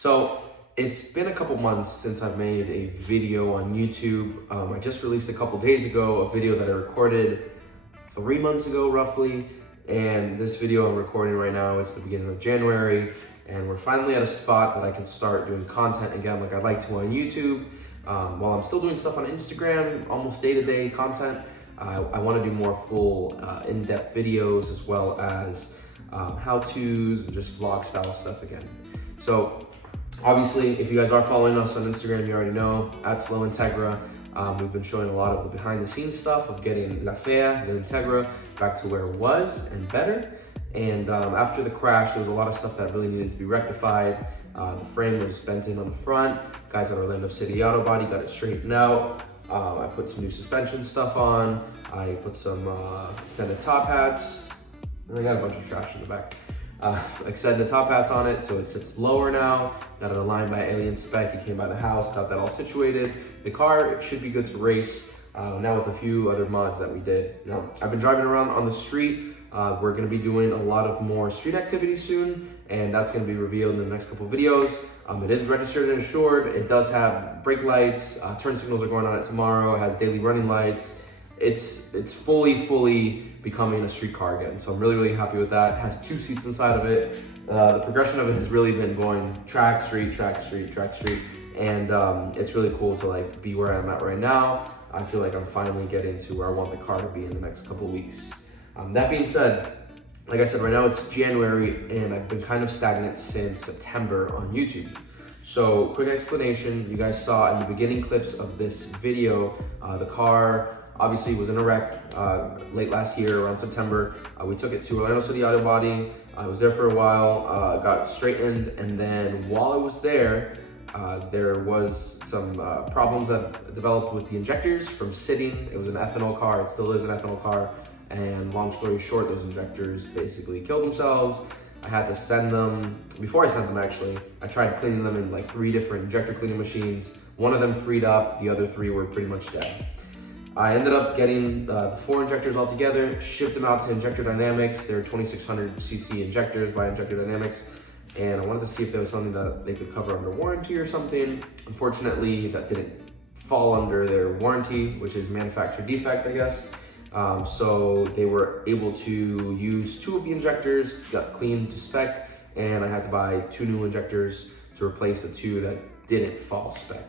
So it's been a couple months since I've made a video on YouTube. I just released a couple days ago a video that I recorded 3 months ago roughly. And this video I'm recording right now, it's the beginning of January. And we're finally at a spot that I can start doing content again like I'd like to on YouTube. While I'm still doing stuff on Instagram, almost day-to-day content, I want to do more full in-depth videos as well as how-tos and just vlog style stuff again. So obviously, if you guys are following us on Instagram, you already know, at Integra. We've been showing a lot of the behind the scenes stuff of getting the Integra back to where it was and better. And after the crash, there was a lot of stuff that really needed to be rectified. The frame was bent in on the front. Guys at Orlando City Auto Body got it straightened out. I put some new suspension stuff on. I put some extended top hats. And I got a bunch of trash in the back. Extended top hats on it, so it sits lower now. Got it aligned by Alien Spec. It came by the house, got that all situated. The car, it should be good to race. Now with a few other mods that we did. Now, I've been driving around on the street. We're gonna be doing a lot of more street activities soon, and that's gonna be revealed in the next couple of videos. It is registered and insured. It does have brake lights, turn signals are going on it tomorrow. It has daily running lights. It's fully becoming a street car again. So I'm really happy with that. It has 2 seats inside of it. The progression of it has really been going track, street, track, street, track, street. And it's really cool to like be where I'm at right now. I feel like I'm finally getting to where I want the car to be in the next couple of weeks. That being said, like I said, right now it's January and I've been kind of stagnant since September on YouTube. So quick explanation, you guys saw in the beginning clips of this video, the car obviously was in a wreck late last year around September. We took it to Orlando City Auto Body. I was there for a while, got straightened, and then while I was there, there was some problems that developed with the injectors from sitting. It was an ethanol car, it still is an ethanol car. And long story short, those injectors basically killed themselves. I had to send them, before I sent them actually, I tried cleaning them in like 3 different injector cleaning machines. One of them freed up, the other 3 were pretty much dead. I ended up getting the 4 injectors all together, shipped them out to Injector Dynamics. They're 2600cc injectors by Injector Dynamics. And I wanted to see if there was something that they could cover under warranty or something. Unfortunately, that didn't fall under their warranty, which is manufacturer defect, I guess. So they were able to use 2 of the injectors, got cleaned to spec, and I had to buy 2 new injectors to replace the 2 that didn't fall spec.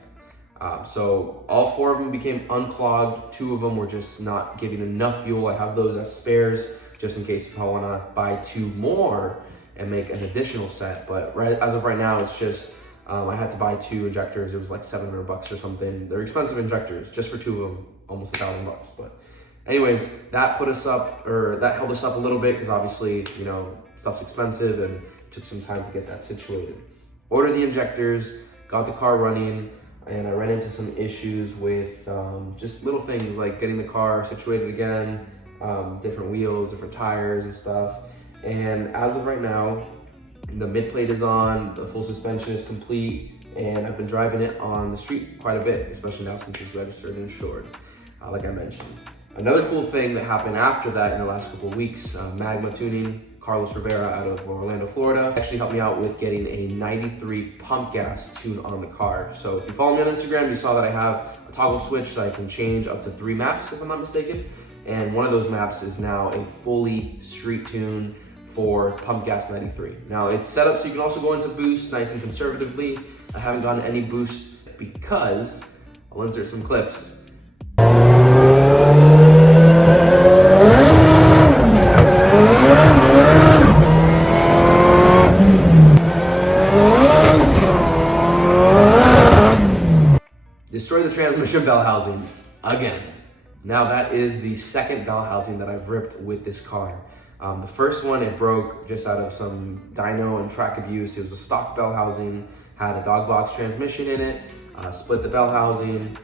So all 4 of them became unclogged. 2 of them were just not giving enough fuel. I have those as spares just in case if I want to buy 2 more and make an additional set. But as of right now, it's just I had to buy 2 injectors. It was like $700 or something. They're expensive injectors just for 2 of them, almost $1,000. But anyways, that put us up, or that held us up a little bit because obviously, you know, stuff's expensive and took some time to get that situated. Ordered the injectors, got the car running. And I ran into some issues with just little things like getting the car situated again, different wheels, different tires and stuff. And as of right now, the mid plate is on, the full suspension is complete, and I've been driving it on the street quite a bit, especially now since it's registered and insured, like I mentioned. Another cool thing that happened after that in the last couple of weeks, Magma Tuning, Carlos Rivera out of Orlando, Florida, actually helped me out with getting a 93 pump gas tune on the car. So if you follow me on Instagram, you saw that I have a toggle switch that I can change up to 3 maps, if I'm not mistaken. And one of those maps is now a fully street tune for pump gas 93. Now it's set up so you can also go into boost nice and conservatively. I haven't gotten any boost because I'll insert some clips. Destroy the transmission bell housing again. Now that is the 2nd bell housing that I've ripped with this car. The first one, it broke just out of some dyno and track abuse. It was a stock bell housing, had a dog box transmission in it, split the bell housing,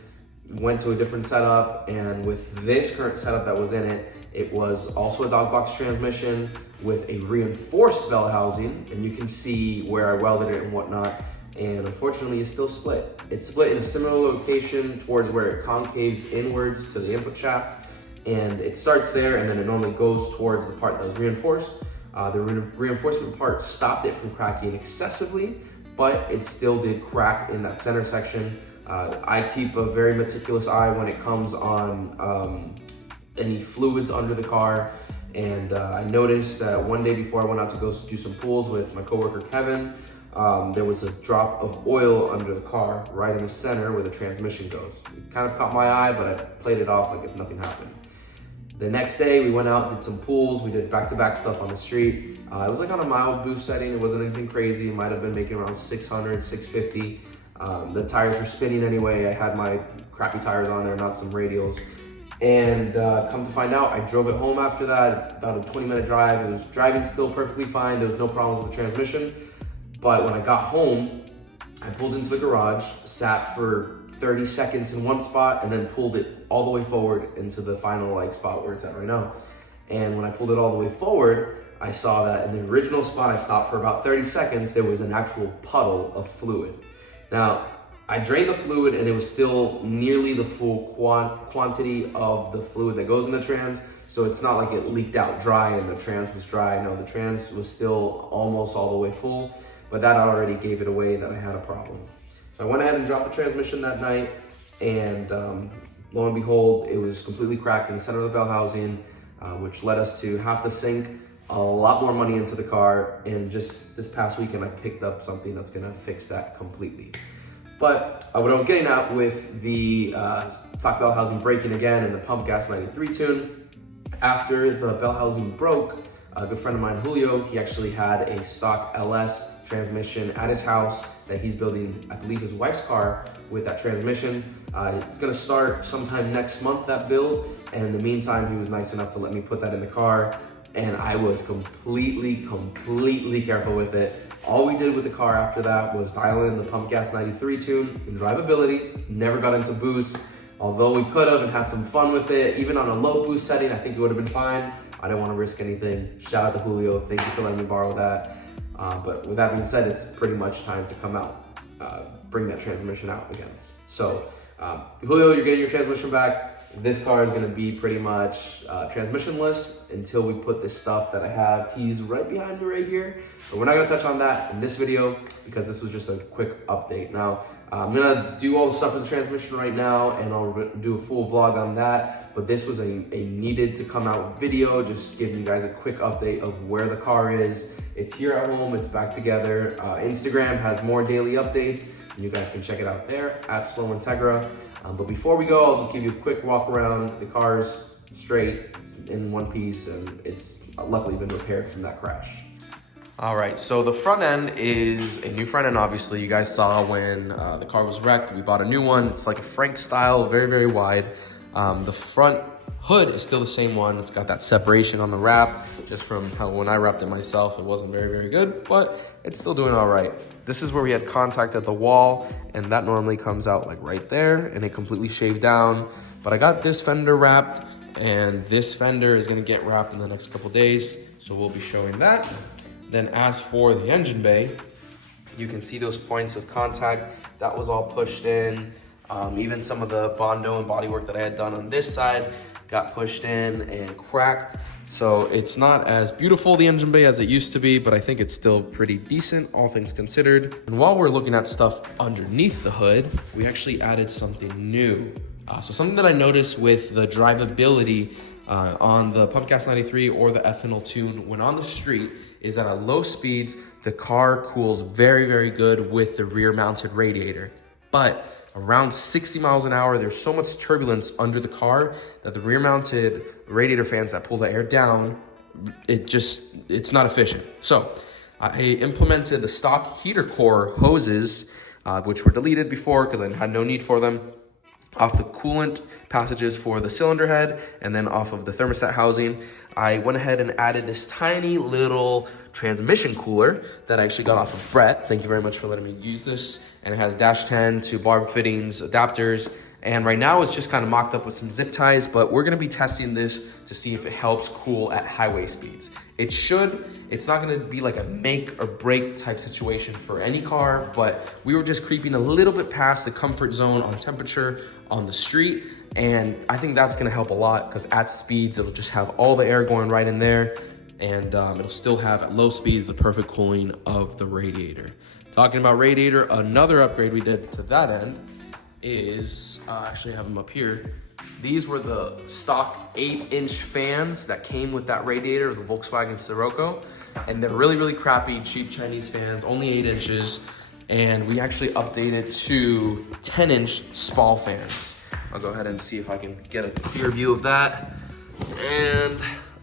went to a different setup, and with this current setup that was in it, it was also a dog box transmission with a reinforced bell housing, and you can see where I welded it and whatnot. And unfortunately it's still split. It's split in a similar location towards where it concaves inwards to the input shaft, and it starts there and then it normally goes towards the part that was reinforced. The reinforcement part stopped it from cracking excessively, but it still did crack in that center section. I keep a very meticulous eye when it comes on any fluids under the car. And I noticed that one day before I went out to go do some pools with my coworker Kevin, there was a drop of oil under the car right in the center where the transmission goes. It kind of caught my eye, but I played it off like if nothing happened. The next day we went out, did some pools, we did back-to-back stuff on the street. It was like on a mild boost setting, it wasn't anything crazy. It might have been making around 600, 650. The tires were spinning anyway. I had my crappy tires on there, not some radials. And come to find out, I drove it home after that, about a 20-minute drive. It was driving still perfectly fine. There was no problems with the transmission. But when I got home, I pulled into the garage, sat for 30 seconds in one spot, and then pulled it all the way forward into the final spot where it's at right now. And when I pulled it all the way forward, I saw that in the original spot I stopped for about 30 seconds, there was an actual puddle of fluid. Now, I drained the fluid and it was still nearly the full quantity of the fluid that goes in the trans. So it's not like it leaked out dry and the trans was dry. No, the trans was still almost all the way full, but that already gave it away that I had a problem. So I went ahead and dropped the transmission that night, and lo and behold, it was completely cracked in the center of the bell housing, which led us to have to sink a lot more money into the car. And just this past weekend, I picked up something that's gonna fix that completely. But what I was getting at with the stock bell housing breaking again and the pump gas 93 tune, after the bell housing broke, a good friend of mine, Julio, he actually had a stock LS transmission at his house that he's building, I believe, his wife's car with that transmission. It's gonna start sometime next month, that build. And in the meantime, he was nice enough to let me put that in the car. And I was completely careful with it. All we did with the car after that was dial in the pump gas 93 tune in drivability, never got into boost. Although we could have and had some fun with it, even on a low boost setting, I think it would have been fine. I didn't want to risk anything. Shout out to Julio, thank you for letting me borrow that. But with that being said, it's pretty much time to come out, bring that transmission out again. So Julio, you're getting your transmission back. This car is gonna be pretty much transmissionless until we put this stuff that I have teased right behind me right here. But we're not gonna touch on that in this video because this was just a quick update. Now, I'm gonna do all the stuff with the transmission right now and I'll do a full vlog on that. But this was a needed to come out video, just giving you guys a quick update of where the car is. It's here at home, it's back together. Instagram has more daily updates and you guys can check it out there at Integra. But before we go, I'll just give you a quick walk around. The car's straight, it's in one piece, and it's luckily been repaired from that crash. All right, so the front end is a new front end, obviously. You guys saw when the car was wrecked, we bought a new one. It's like a Frank style, very wide. The front hood is still the same one. It's got that separation on the wrap, just from how when I wrapped it myself, it wasn't very good, but it's still doing all right. This is where we had contact at the wall, and that normally comes out like right there, and it completely shaved down. But I got this fender wrapped, and this fender is gonna get wrapped in the next couple days, so we'll be showing that. Then as for the engine bay, you can see those points of contact. That was all pushed in. Even some of the Bondo and bodywork that I had done on this side got pushed in and cracked. So it's not as beautiful, the engine bay, as it used to be, but I think it's still pretty decent, all things considered. And while we're looking at stuff underneath the hood, we actually added something new. So something that I noticed with the drivability on the Pump Gas 93 or the ethanol tune when on the street is that at low speeds, the car cools very good with the rear mounted radiator. But around 60 miles an hour, there's so much turbulence under the car that the rear mounted radiator fans that pull the air down, it's not efficient. So I implemented the stock heater core hoses, which were deleted before because I had no need for them, off the coolant passages for the cylinder head and then off of the thermostat housing. I went ahead and added this tiny little transmission cooler that I actually got off of Brett. Thank you very much for letting me use this. And it has dash 10 to barb fittings, adapters. And right now it's just kind of mocked up with some zip ties, but we're gonna be testing this to see if it helps cool at highway speeds. It should. It's not gonna be like a make or break type situation for any car, but we were just creeping a little bit past the comfort zone on temperature on the street. And I think that's gonna help a lot because at speeds, it'll just have all the air going right in there, and it'll still have at low speeds the perfect cooling of the radiator. Talking about radiator, another upgrade we did to that end is, actually I have them up here. These were the stock 8-inch fans that came with that radiator, the Volkswagen Sirocco. And they're really, really crappy, cheap Chinese fans, only 8 inches. And we actually updated to 10-inch SPAL fans. I'll go ahead and see if I can get a clear view of that. And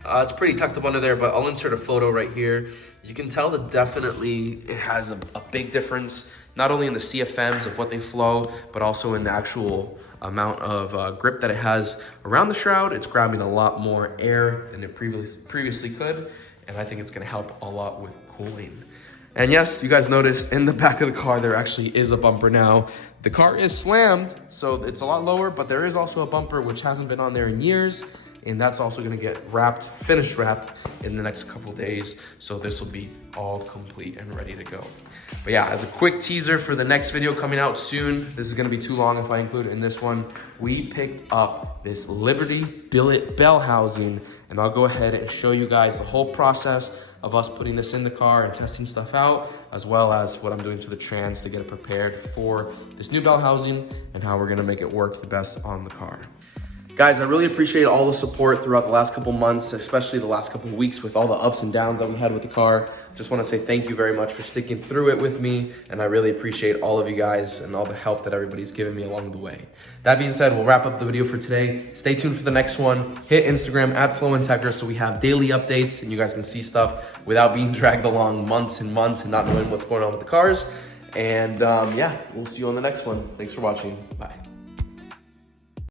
it's pretty tucked up under there, but I'll insert a photo right here. You can tell that definitely it has a big difference, not only in the CFMs of what they flow, but also in the actual amount of grip that it has around the shroud. It's grabbing a lot more air than it previously could, and I think it's gonna help a lot with cooling. And yes, you guys noticed in the back of the car, there actually is a bumper now. The car is slammed, so it's a lot lower, but there is also a bumper which hasn't been on there in years. And that's also gonna get wrapped, finished wrapped in the next couple of days. So this will be all complete and ready to go. But yeah, as a quick teaser for the next video coming out soon, this is gonna be too long if I include it in this one. We picked up this Liberty billet bell housing, and I'll go ahead and show you guys the whole process of us putting this in the car and testing stuff out, as well as what I'm doing to the trans to get it prepared for this new bell housing and how we're gonna make it work the best on the car. Guys, I really appreciate all the support throughout the last couple months, especially the last couple of weeks with all the ups and downs that we had with the car. Just want to say thank you very much for sticking through it with me, and I really appreciate all of you guys and all the help that everybody's given me along the way. That being said, we'll wrap up the video for today. Stay tuned for the next one. Hit Instagram at @SlowIntegra so we have daily updates and you guys can see stuff without being dragged along months and months and not knowing what's going on with the cars. And yeah, we'll see you on the next one. Thanks for watching. Bye.